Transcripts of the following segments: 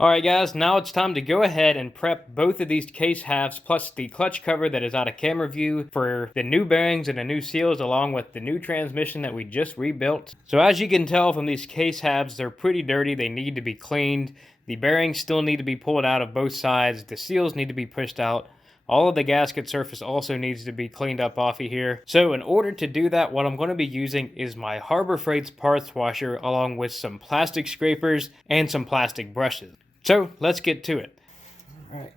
Alright guys, now it's time to go ahead and prep both of these case halves plus the clutch cover that is out of camera view for the new bearings and the new seals along with the new transmission that we just rebuilt. So as you can tell from these case halves, they're pretty dirty, they need to be cleaned. The bearings still need to be pulled out of both sides, the seals need to be pushed out. All of the gasket surface also needs to be cleaned up off of here. So in order to do that, what I'm going to be using is my Harbor Freight's parts washer along with some plastic scrapers and some plastic brushes. So let's get to it. All right.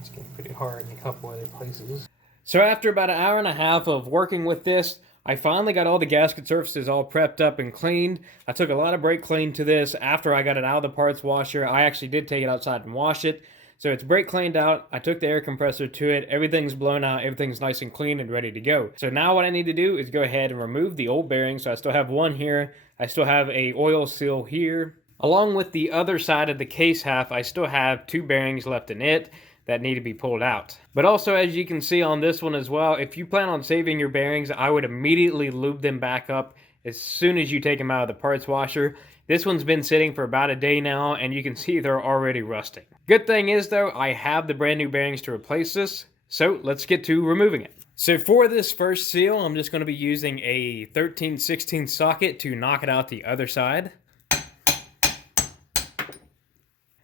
It's getting pretty hard in a couple other places. So after about an hour and a half of working with this, I finally got all the gasket surfaces all prepped up and cleaned. I took a lot of brake clean to this. After I got it out of the parts washer, I actually did take it outside and wash it. So it's brake cleaned out, I took the air compressor to it, everything's blown out, everything's nice and clean and ready to go. So now what I need to do is go ahead and remove the old bearing. So I still have one here, I still have a oil seal here. Along with the other side of the case half, I still have two bearings left in it that need to be pulled out. But also, as you can see on this one as well, if you plan on saving your bearings, I would immediately lube them back up as soon as you take them out of the parts washer. This one's been sitting for about a day now, and you can see they're already rusting. Good thing is though, I have the brand new bearings to replace this, so let's get to removing it. So for this first seal, I'm just going to be using a 13/16 socket to knock it out the other side.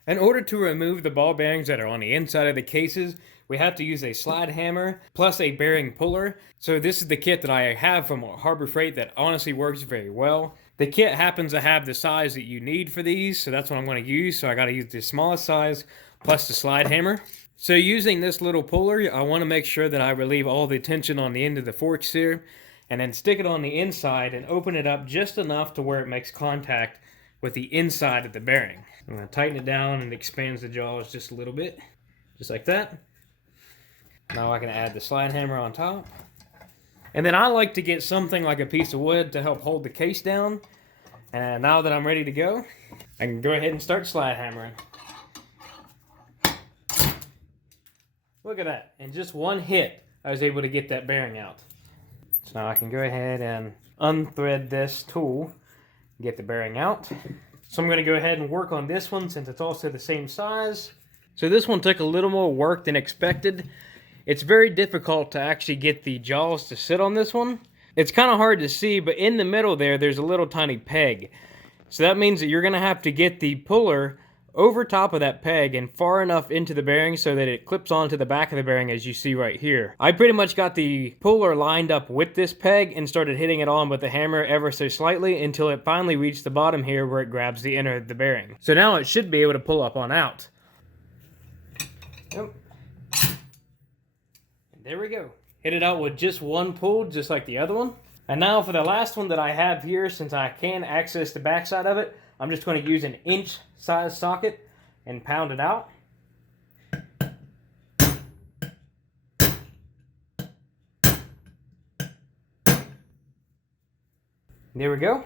In order to remove the ball bearings that are on the inside of the cases, we have to use a slide hammer plus a bearing puller. So this is the kit that I have from Harbor Freight that honestly works very well. The kit happens to have the size that you need for these, so that's what I'm going to use. So I got to use the smallest size plus the slide hammer. So using this little puller, I want to make sure that I relieve all the tension on the end of the forks here, and then stick it on the inside and open it up just enough to where it makes contact with the inside of the bearing. I'm going to tighten it down and expands the jaws just a little bit, just like that. Now I can add the slide hammer on top. And then I like to get something like a piece of wood to help hold the case down. And now that I'm ready to go, I can go ahead and start slide hammering. Look at that. In just one hit, I was able to get that bearing out. So now I can go ahead and unthread this tool and get the bearing out. So I'm going to go ahead and work on this one since it's also the same size. So this one took a little more work than expected. It's very difficult to actually get the jaws to sit on this one. It's kind of hard to see, but in the middle there's a little tiny peg. So that means that you're going to have to get the puller over top of that peg and far enough into the bearing so that it clips onto the back of the bearing as you see right here. I pretty much got the puller lined up with this peg and started hitting it on with the hammer ever so slightly until it finally reached the bottom here where it grabs the inner of the bearing. So now it should be able to pull up on out. Yep. There we go. Hit it out with just one pull, just like the other one. And now for the last one that I have here, since I can access the backside of it, I'm just going to use an inch size socket and pound it out. There we go.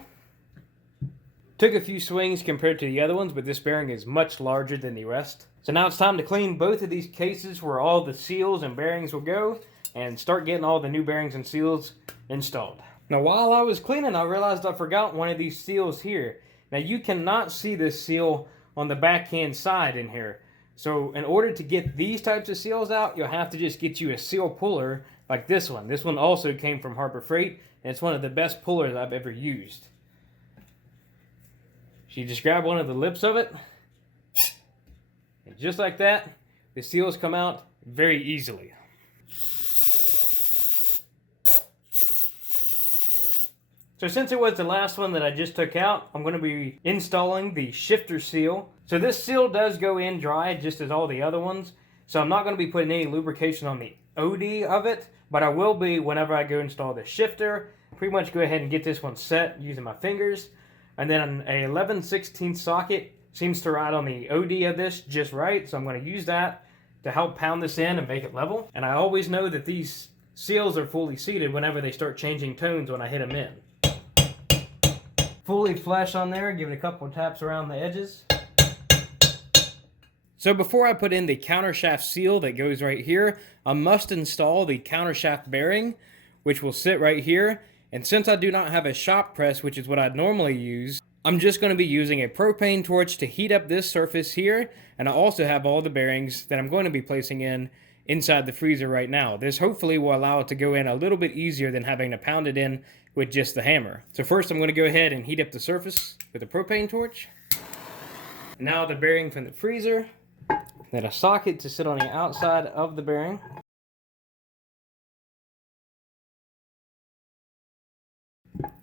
Took a few swings compared to the other ones, but this bearing is much larger than the rest. So now it's time to clean both of these cases where all the seals and bearings will go and start getting all the new bearings and seals installed. Now while I was cleaning, I realized I forgot one of these seals here. Now you cannot see this seal on the backhand side in here. So in order to get these types of seals out, you'll have to just get you a seal puller like this one. This one also came from Harbor Freight, and it's one of the best pullers I've ever used. So you just grab one of the lips of it, and just like that, the seals come out very easily. So since it was the last one that I just took out, I'm going to be installing the shifter seal. So this seal does go in dry just as all the other ones. So I'm not going to be putting any lubrication on the OD of it, but I will be whenever I go install the shifter. Pretty much go ahead and get this one set using my fingers. And then a 11/16 socket seems to ride on the OD of this just right. So I'm going to use that to help pound this in and make it level. And I always know that these seals are fully seated whenever they start changing tones when I hit them in. Fully flush on there, give it a couple of taps around the edges. So before I put in the countershaft seal that goes right here, I must install the countershaft bearing, which will sit right here. And since I do not have a shop press, which is what I'd normally use, I'm just going to be using a propane torch to heat up this surface here. And I also have all the bearings that I'm going to be placing in inside the freezer right now. This hopefully will allow it to go in a little bit easier than having to pound it in with just the hammer. So first I'm going to go ahead and heat up the surface with a propane torch. Now the bearing from the freezer. Then a socket to sit on the outside of the bearing.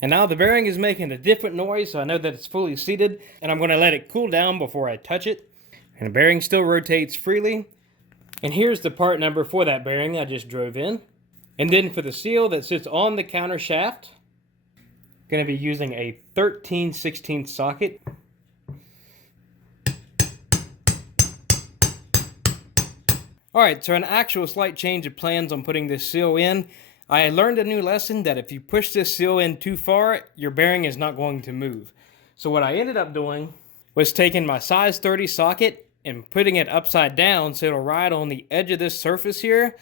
And now the bearing is making a different noise, so I know that it's fully seated, and I'm going to let it cool down before I touch it. And the bearing still rotates freely. And here's the part number for that bearing I just drove in. And then for the seal that sits on the counter shaft, I'm going to be using a 13/16 socket. Alright, so an actual slight change of plans on putting this seal in. I learned a new lesson that if you push this seal in too far, your bearing is not going to move. So what I ended up doing was taking my size 30 socket and putting it upside down so it'll ride on the edge of this surface here.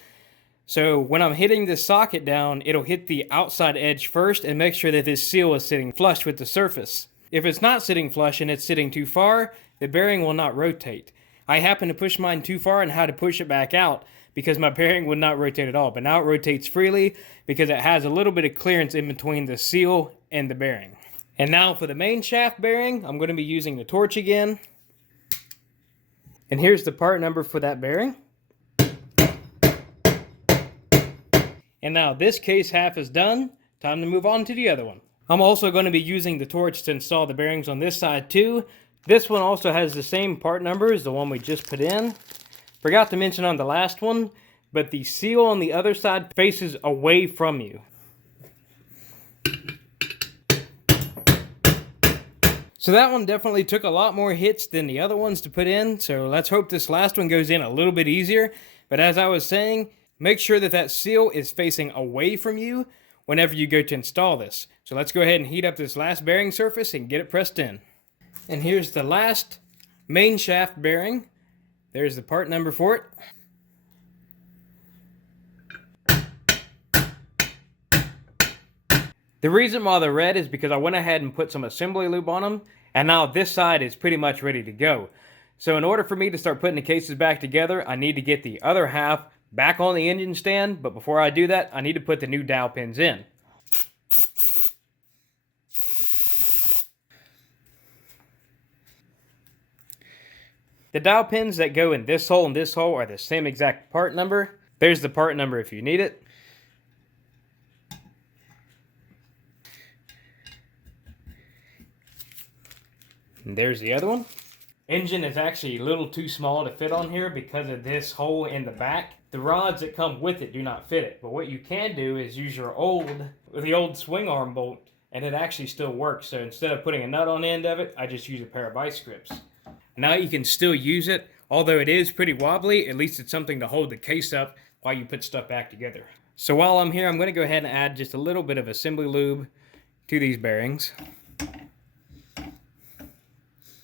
So when I'm hitting this socket down, it'll hit the outside edge first and make sure that this seal is sitting flush with the surface. If it's not sitting flush and it's sitting too far, the bearing will not rotate. I happened to push mine too far and had to push it back out because my bearing would not rotate at all. But now it rotates freely because it has a little bit of clearance in between the seal and the bearing. And now for the main shaft bearing, I'm going to be using the torch again. And here's the part number for that bearing. And now this case half is done. Time to move on to the other one. I'm also going to be using the torch to install the bearings on this side too. This one also has the same part number as the one we just put in. Forgot to mention on the last one, but the seal on the other side faces away from you. So that one definitely took a lot more hits than the other ones to put in, so let's hope this last one goes in a little bit easier. But as I was saying, make sure that that seal is facing away from you whenever you go to install this. So let's go ahead and heat up this last bearing surface and get it pressed in. And here's the last main shaft bearing. There's the part number for it. The reason why they're red is because I went ahead and put some assembly lube on them, and now this side is pretty much ready to go. So in order for me to start putting the cases back together, I need to get the other half back on the engine stand, but before I do that, I need to put the new dowel pins in. The dowel pins that go in this hole and this hole are the same exact part number. There's the part number if you need it. And there's the other one. Engine is actually a little too small to fit on here because of this hole in the back. The rods that come with it do not fit it. But what you can do is use the old swing arm bolt, and it actually still works. So instead of putting a nut on the end of it, I just use a pair of vice grips. Now you can still use it, although it is pretty wobbly. At least it's something to hold the case up while you put stuff back together. So while I'm here, I'm going to go ahead and add just a little bit of assembly lube to these bearings.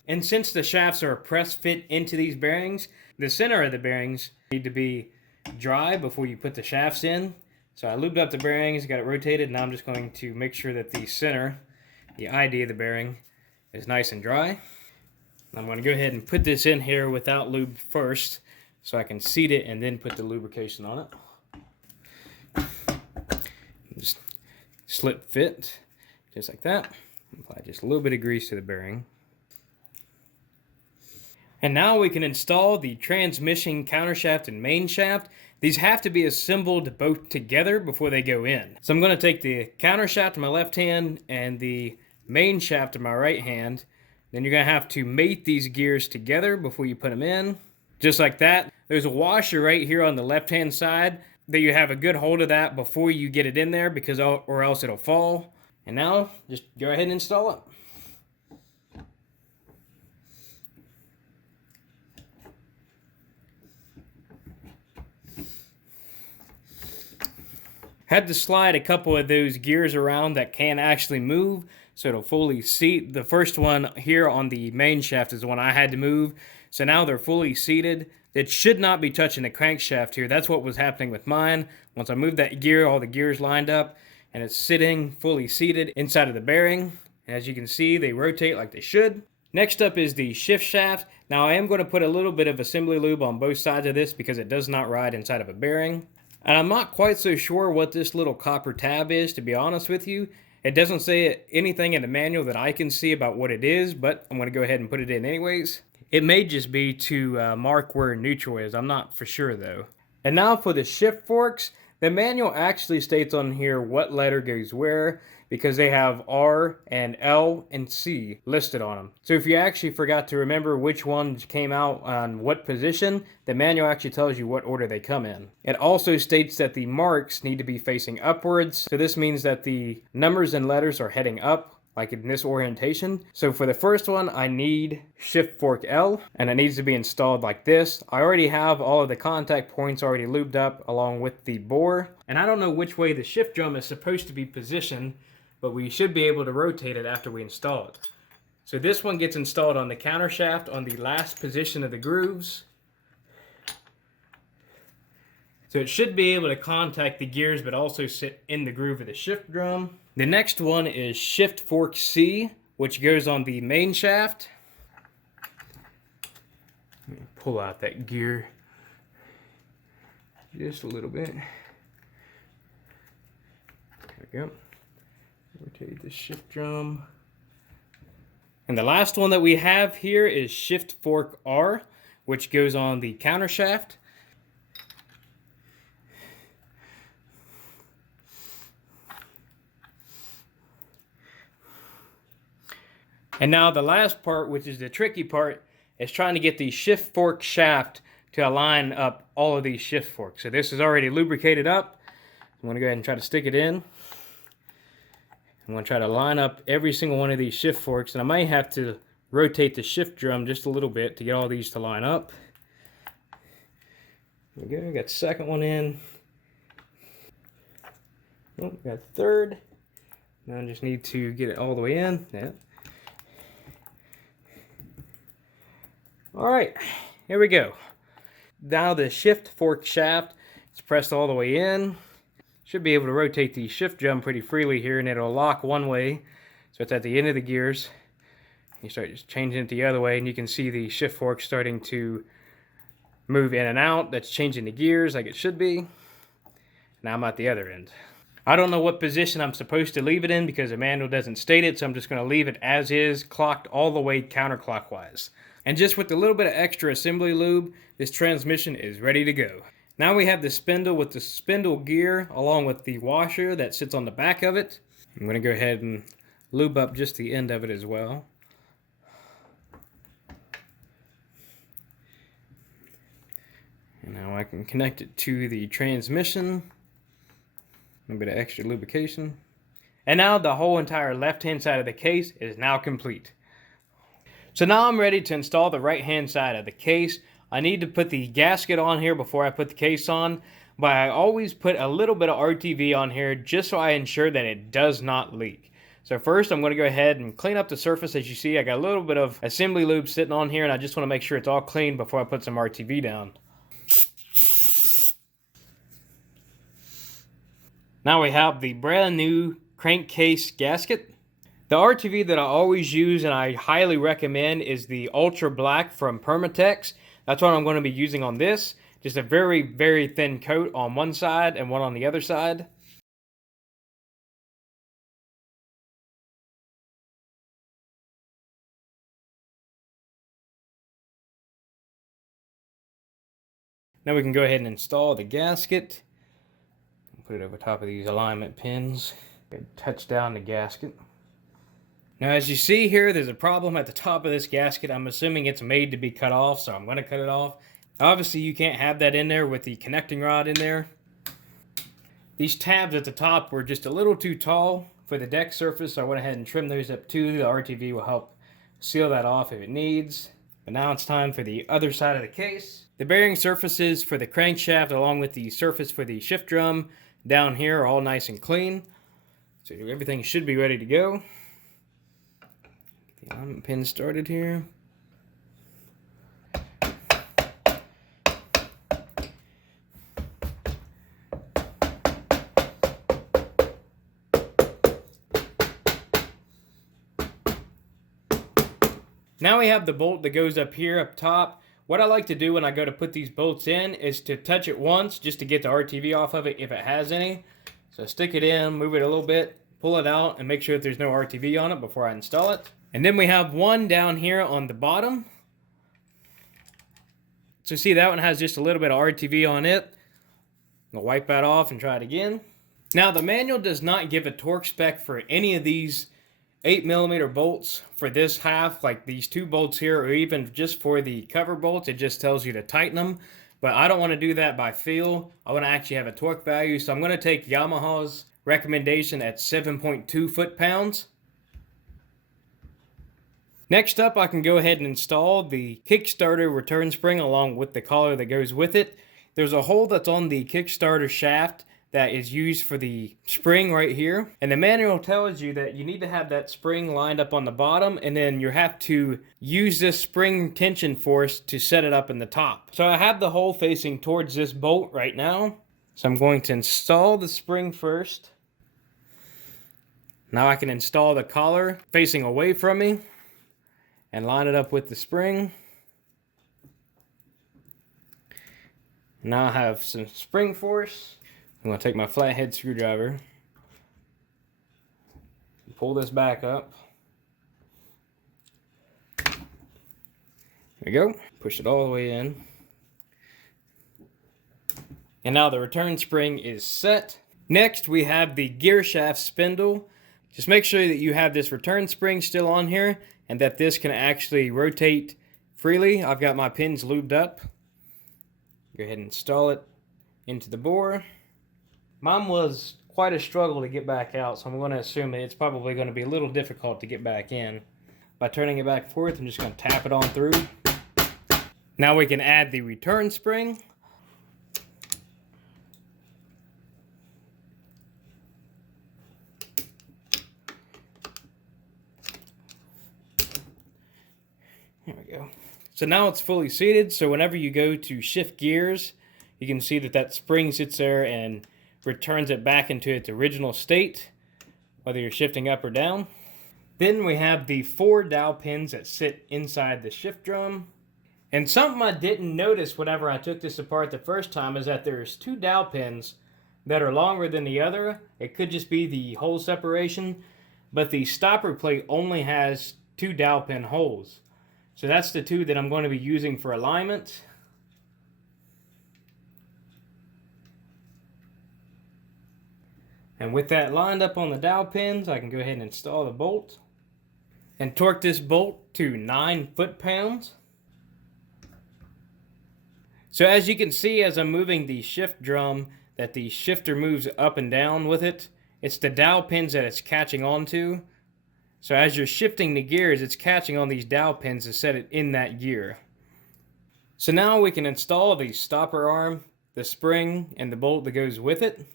And since the shafts are a press fit into these bearings, the center of the bearings need to be dry before you put the shafts in. So I lubed up the bearings, got it rotated, and now I'm just going to make sure that the center, the ID of the bearing, is nice and dry. I'm going to go ahead and put this in here without lube first so I can seat it and then put the lubrication on it. Just slip fit, just like that. Apply just a little bit of grease to the bearing. And now we can install the transmission countershaft and main shaft. These have to be assembled both together before they go in. So I'm going to take the countershaft in my left hand and the main shaft in my right hand. Then you're going to have to mate these gears together before you put them in. Just like that. There's a washer right here on the left-hand side that you have a good hold of that before you get it in there, because or else it'll fall. And now, just go ahead and install it. Had to slide a couple of those gears around that can actually move so it'll fully seat. The first one here on the main shaft is the one I had to move, so now they're fully seated. It should not be touching the crankshaft here. That's what was happening with mine. Once I moved that gear, all the gears lined up, and it's sitting fully seated inside of the bearing. As you can see, they rotate like they should. Next up is the shift shaft. Now I am going to put a little bit of assembly lube on both sides of this because it does not ride inside of a bearing. And I'm not quite so sure what this little copper tab is, to be honest with you. It doesn't say anything in the manual that I can see about what it is, but I'm going to go ahead and put it in anyways. It may just be to mark where neutral is. I'm not for sure though. And now for the shift forks. The manual actually states on here what letter goes where, because they have R and L and C listed on them. So if you actually forgot to remember which ones came out on what position, the manual actually tells you what order they come in. It also states that the marks need to be facing upwards. So this means that the numbers and letters are heading up, like in this orientation. So for the first one, I need shift fork L, and it needs to be installed like this. I already have all of the contact points already lubed up along with the bore. And I don't know which way the shift drum is supposed to be positioned, but we should be able to rotate it after we install it. So this one gets installed on the counter shaft on the last position of the grooves. So it should be able to contact the gears but also sit in the groove of the shift drum. The next one is shift fork C, which goes on the main shaft. Let me pull out that gear just a little bit. There we go. Rotate the shift drum. And the last one that we have here is shift fork R, which goes on the counter shaft. And now the last part, which is the tricky part, is trying to get the shift fork shaft to align up all of these shift forks. So this is already lubricated up. I'm going to go ahead and try to stick it in. I'm going to try to line up every single one of these shift forks, and I may have to rotate the shift drum just a little bit to get all these to line up. There we go, got the second one in. Oh, got the third. Now I just need to get it all the way in. Yeah. Alright, here we go. Now the shift fork shaft is pressed all the way in. Should be able to rotate the shift drum pretty freely here, and it'll lock one way. So it's at the end of the gears. You start just changing it the other way, and you can see the shift fork starting to move in and out. That's changing the gears like it should be. Now I'm at the other end. I don't know what position I'm supposed to leave it in because the manual doesn't state it, so I'm just going to leave it as is, clocked all the way counterclockwise. And just with a little bit of extra assembly lube, this transmission is ready to go. Now we have the spindle with the spindle gear along with the washer that sits on the back of it. I'm going to go ahead and lube up just the end of it as well. And now I can connect it to the transmission. A little bit of extra lubrication. And now the whole entire left-hand side of the case is now complete. So now I'm ready to install the right-hand side of the case. I need to put the gasket on here before I put the case on, but I always put a little bit of RTV on here just so I ensure that it does not leak. So first I'm going to go ahead and clean up the surface. As you see, I got a little bit of assembly lube sitting on here, and I just want to make sure it's all clean before I put some RTV down. Now we have the brand new crankcase gasket. The RTV that I always use and I highly recommend is the Ultra Black from Permatex. That's what I'm going to be using on this. Just a very, very thin coat on one side and one on the other side. Now we can go ahead and install the gasket. Put it over top of these alignment pins. Touch down the gasket. Now as you see here, there's a problem at the top of this gasket. I'm assuming it's made to be cut off, so I'm going to cut it off. Obviously you can't have that in there with the connecting rod in there. These tabs at the top were just a little too tall for the deck surface, so I went ahead and trimmed those up too. The RTV will help seal that off if it needs. But now it's time for the other side of the case. The bearing surfaces for the crankshaft along with the surface for the shift drum down here are all nice and clean. So everything should be ready to go. The alignment pin started here. Now we have the bolt that goes up here up top. What I like to do when I go to put these bolts in is to touch it once just to get the RTV off of it if it has any. So stick it in, move it a little bit, pull it out, and make sure that there's no RTV on it before I install it. And then we have one down here on the bottom. So see, that one has just a little bit of RTV on it. I'm gonna wipe that off and try it again. Now the manual does not give a torque spec for any of these 8mm bolts for this half, like these two bolts here, or even just for the cover bolts. It just tells you to tighten them. But I don't want to do that by feel. I want to actually have a torque value. So I'm going to take Yamaha's recommendation at 7.2 foot-pounds. Next up, I can go ahead and install the Kickstarter return spring along with the collar that goes with it. There's a hole that's on the Kickstarter shaft that is used for the spring right here. And the manual tells you that you need to have that spring lined up on the bottom, and then you have to use this spring tension force to set it up in the top. So I have the hole facing towards this bolt right now. So I'm going to install the spring first. Now I can install the collar facing away from me and line it up with the spring. Now I have some spring force. I'm going to take my flathead screwdriver, pull this back up. There we go. Push it all the way in. And now the return spring is set. Next, we have the Gearshift Spindle. Just make sure that you have this return spring still on here and that this can actually rotate freely. I've got my pins lubed up. Go ahead and install it into the bore. Mine was quite a struggle to get back out, so I'm going to assume that it's probably going to be a little difficult to get back in. By turning it back and forth, I'm just going to tap it on through. Now we can add the return spring. There we go. So now it's fully seated, so whenever you go to shift gears, you can see that that spring sits there and returns it back into its original state, whether you're shifting up or down. Then we have the 4 dowel pins that sit inside the shift drum. And something I didn't notice whenever I took this apart the first time is that there's 2 dowel pins that are longer than the other. It could just be the hole separation, but the stopper plate only has 2 dowel pin holes. So that's the 2 that I'm going to be using for alignment. And with that lined up on the dowel pins, I can go ahead and install the bolt and torque this bolt to 9 foot-pounds. So as you can see, as I'm moving the shift drum, that the shifter moves up and down with it. It's the dowel pins that it's catching onto. So as you're shifting the gears, it's catching on these dowel pins to set it in that gear. So now we can install the stopper arm, the spring, and the bolt that goes with it.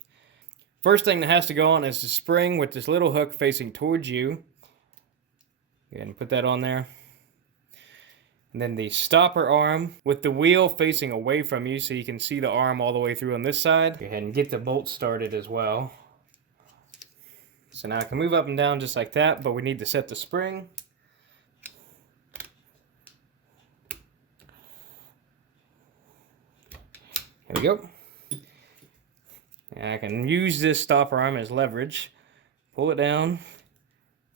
First thing that has to go on is the spring with this little hook facing towards you. Go ahead and put that on there. And then the stopper arm with the wheel facing away from you so you can see the arm all the way through on this side. Go ahead and get the bolt started as well. So now I can move up and down just like that, but we need to set the spring. There we go. And I can use this stopper arm as leverage. Pull it down,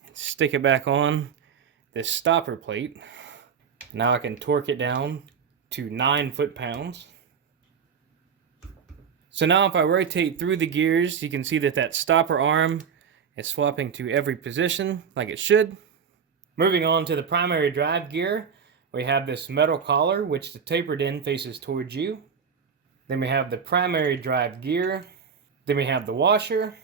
and stick it back on this stopper plate. Now I can torque it down to 9 foot-pounds. So now if I rotate through the gears, you can see that that stopper arm is swapping to every position like it should. Moving on to the primary drive gear, we have this metal collar which the tapered end faces towards you. Then we have the primary drive gear. Then we have the washer.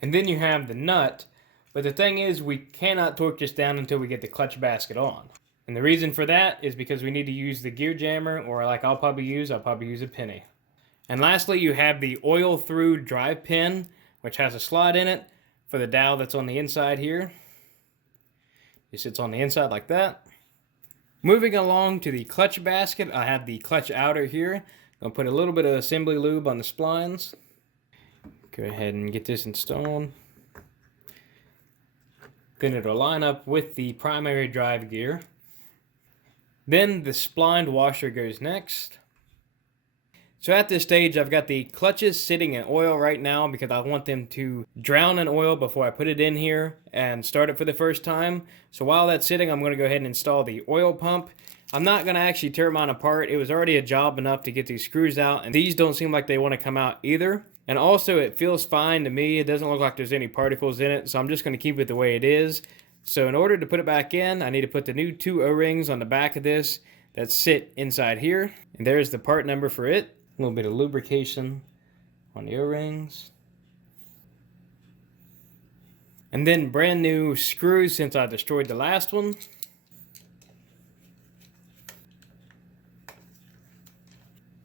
And then you have the nut. But the thing is, we cannot torque this down until we get the clutch basket on. And the reason for that is because we need to use the gear jammer, or like I'll probably use a penny. And lastly, you have the oil through drive pin, which has a slot in it for the dowel that's on the inside here. It sits on the inside like that. Moving along to the clutch basket, I have the clutch outer here. I'm going to put a little bit of assembly lube on the splines. Go ahead and get this installed. Then it'll line up with the primary drive gear. Then the splined washer goes next. So at this stage, I've got the clutches sitting in oil right now because I want them to drown in oil before I put it in here and start it for the first time. So while that's sitting, I'm going to go ahead and install the oil pump. I'm not going to actually tear mine apart. It was already a job enough to get these screws out, and these don't seem like they want to come out either. And also, it feels fine to me. It doesn't look like there's any particles in it, so I'm just going to keep it the way it is. So in order to put it back in, I need to put the new 2 O-rings on the back of this that sit inside here. And there's the part number for it. A little bit of lubrication on the O-rings. And then brand new screws since I destroyed the last one.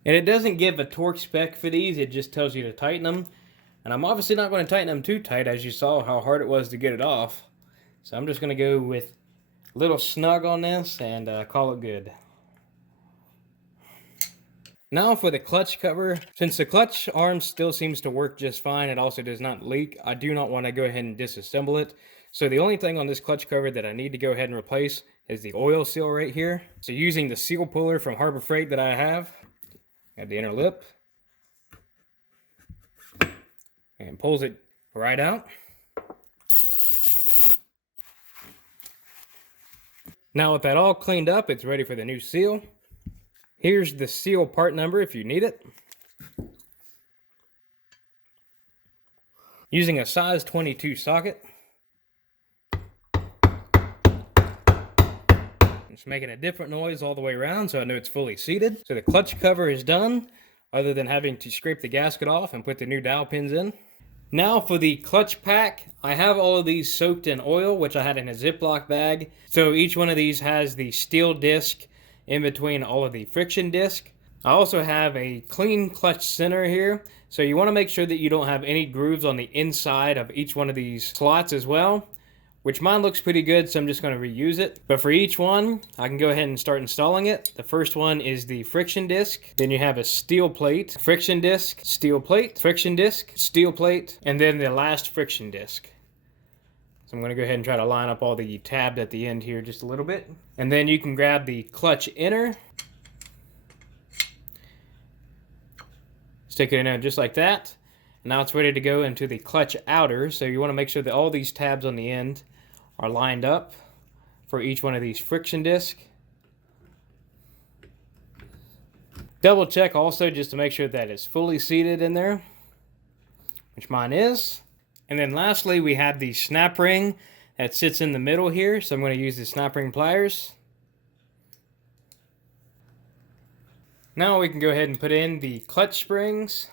And it doesn't give a torque spec for these, it just tells you to tighten them. And I'm obviously not going to tighten them too tight, as you saw how hard it was to get it off. So I'm just going to go with a little snug on this and call it good. Now for the clutch cover. Since the clutch arm still seems to work just fine, it also does not leak, I do not want to go ahead and disassemble it. So the only thing on this clutch cover that I need to go ahead and replace is the oil seal right here. So using the seal puller from Harbor Freight that I have, got the inner lip, and pulls it right out. Now with that all cleaned up, it's ready for the new seal. Here's the seal part number if you need it. Using a size 22 socket. It's making a different noise all the way around, so I know it's fully seated. So the clutch cover is done, other than having to scrape the gasket off and put the new dowel pins in. Now for the clutch pack, I have all of these soaked in oil, which I had in a Ziploc bag. So each one of these has the steel disc in between all of the friction disc. I also have a clean clutch center here, so you want to make sure that you don't have any grooves on the inside of each one of these slots as well, which mine looks pretty good, so I'm just going to reuse it. But for each one, I can go ahead and start installing it. The first one is the friction disc. Then you have a steel plate, friction disc, steel plate, friction disc, steel plate, and then the last friction disc. So I'm going to go ahead and try to line up all the tabs at the end here just a little bit. And then you can grab the clutch inner. Stick it in there just like that. And now it's ready to go into the clutch outer. So you want to make sure that all these tabs on the end are lined up for each one of these friction discs. Double check also just to make sure that it's fully seated in there, which mine is. And then lastly, we have the snap ring that sits in the middle here. So I'm going to use the snap ring pliers. Now we can go ahead and put in the clutch springs.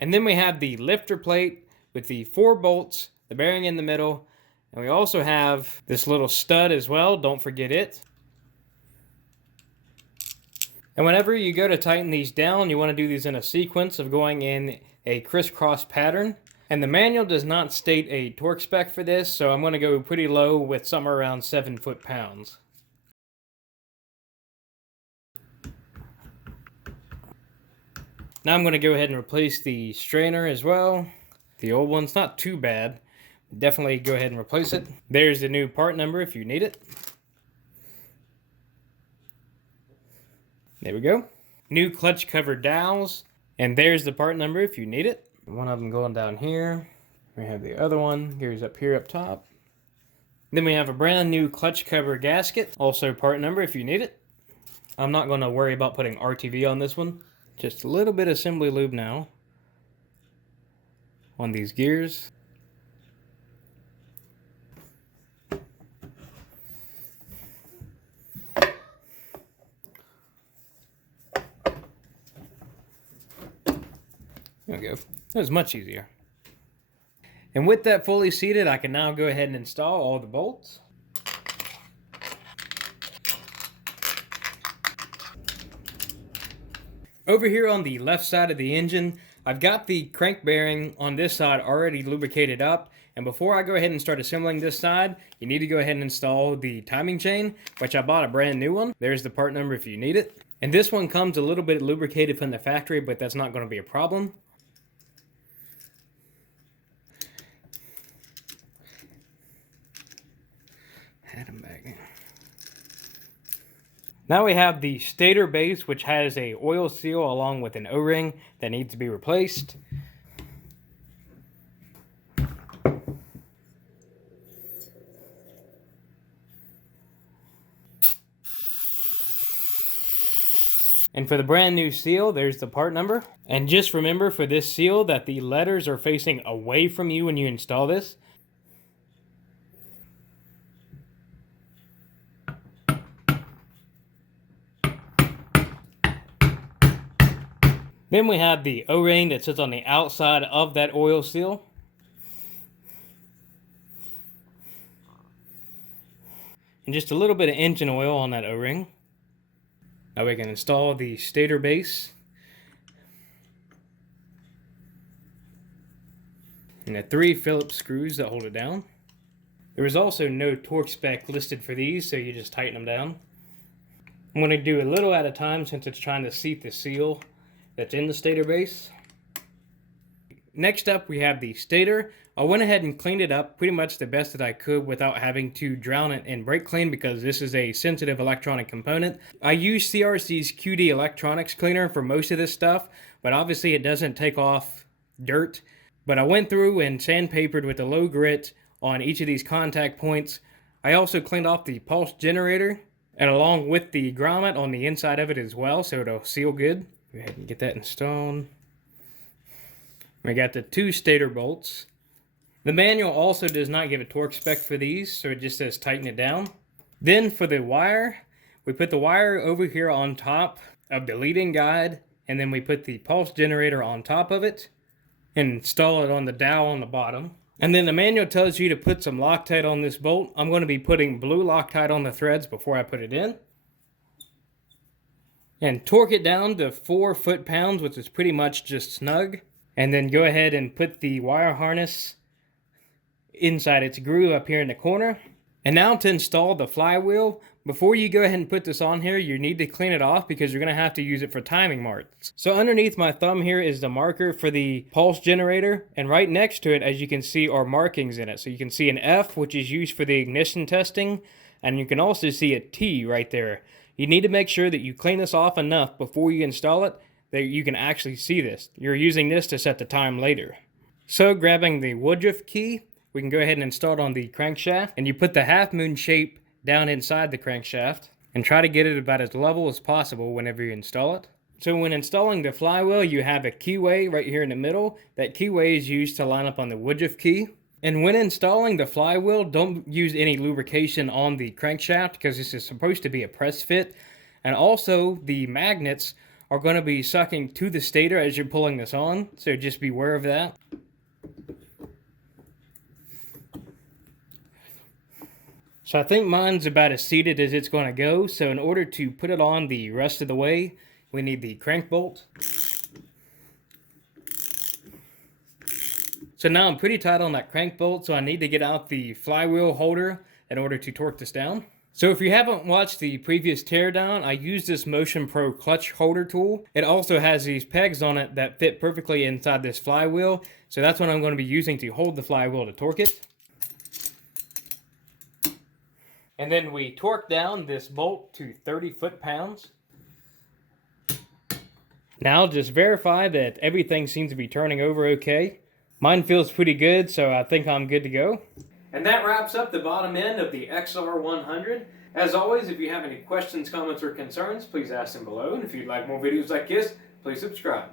And then we have the lifter plate with the 4 bolts, the bearing in the middle. And we also have this little stud as well. Don't forget it. And whenever you go to tighten these down, you want to do these in a sequence of going in a crisscross pattern. And the manual does not state a torque spec for this, so I'm going to go pretty low with somewhere around 7 foot-pounds. Now I'm going to go ahead and replace the strainer as well. The old one's not too bad. Definitely go ahead and replace it. There's the new part number if you need it. There we go. New clutch cover dowels. And there's the part number if you need it. One of them going down here. We have the other one. Here's up here up top. Then we have a brand new clutch cover gasket. Also part number if you need it. I'm not going to worry about putting RTV on this one. Just a little bit of assembly lube now on these gears. There we go. That was much easier. And with that fully seated, I can now go ahead and install all the bolts. Over here on the left side of the engine, I've got the crank bearing on this side already lubricated up, and before I go ahead and start assembling this side, you need to go ahead and install the timing chain, which I bought a brand new one. There's the part number if you need it. And this one comes a little bit lubricated from the factory, but that's not going to be a problem. Had them back in. Now we have the Stator Base, which has a oil seal along with an O-ring that needs to be replaced. And for the brand new seal, there's the part number. And just remember for this seal that the letters are facing away from you when you install this. Then we have the O-ring that sits on the outside of that oil seal. And just a little bit of engine oil on that O-ring. Now we can install the Stator Base. And the 3 Phillips screws that hold it down. There is also no torque spec listed for these, so you just tighten them down. I'm going to do a little at a time since it's trying to seat the seal that's in the Stator Base. Next up we have the stator. I went ahead and cleaned it up pretty much the best that I could without having to drown it in brake clean because this is a sensitive electronic component. I use CRC's QD electronics cleaner for most of this stuff, but obviously it doesn't take off dirt. But I went through and sandpapered with a low grit on each of these contact points. I also cleaned off the pulse generator and along with the grommet on the inside of it as well, so it'll seal good. Go ahead and get that installed. We got the 2 stator bolts. The manual also does not give a torque spec for these, so it just says tighten it down. Then for the wire, we put the wire over here on top of the leading guide, and then we put the pulse generator on top of it and install it on the dowel on the bottom. And then the manual tells you to put some Loctite on this bolt. I'm going to be putting blue Loctite on the threads before I put it in. And torque it down to 4 foot-pounds, which is pretty much just snug. And then go ahead and put the wire harness inside its groove up here in the corner. And now to install the flywheel, before you go ahead and put this on here, you need to clean it off because you're going to have to use it for timing marks. So underneath my thumb here is the marker for the pulse generator, and right next to it, as you can see, are markings in it. So you can see an F, which is used for the ignition testing, and you can also see a T right there. You need to make sure that you clean this off enough before you install it that you can actually see this. You're using this to set the time later. So grabbing the woodruff key, we can go ahead and install it on the crankshaft, and you put the half moon shape down inside the crankshaft and try to get it about as level as possible whenever you install it. So when installing the flywheel, you have a keyway right here in the middle. That keyway is used to line up on the woodruff key. And when installing the flywheel, don't use any lubrication on the crankshaft because this is supposed to be a press fit. And also the magnets are going to be sucking to the stator as you're pulling this on, so just be aware of that. So I think mine's about as seated as it's going to go, so in order to put it on the rest of the way, we need the crank bolt. So now I'm pretty tight on that crank bolt, so I need to get out the flywheel holder in order to torque this down. So if you haven't watched the previous teardown, I used this Motion Pro clutch holder tool. It also has these pegs on it that fit perfectly inside this flywheel, so that's what I'm going to be using to hold the flywheel to torque it. And then we torque down this bolt to 30 foot-pounds. Now just verify that everything seems to be turning over okay. Mine feels pretty good, so I think I'm good to go. And that wraps up the bottom end of the XR100. As always, if you have any questions, comments, or concerns, please ask them below. And if you'd like more videos like this, please subscribe.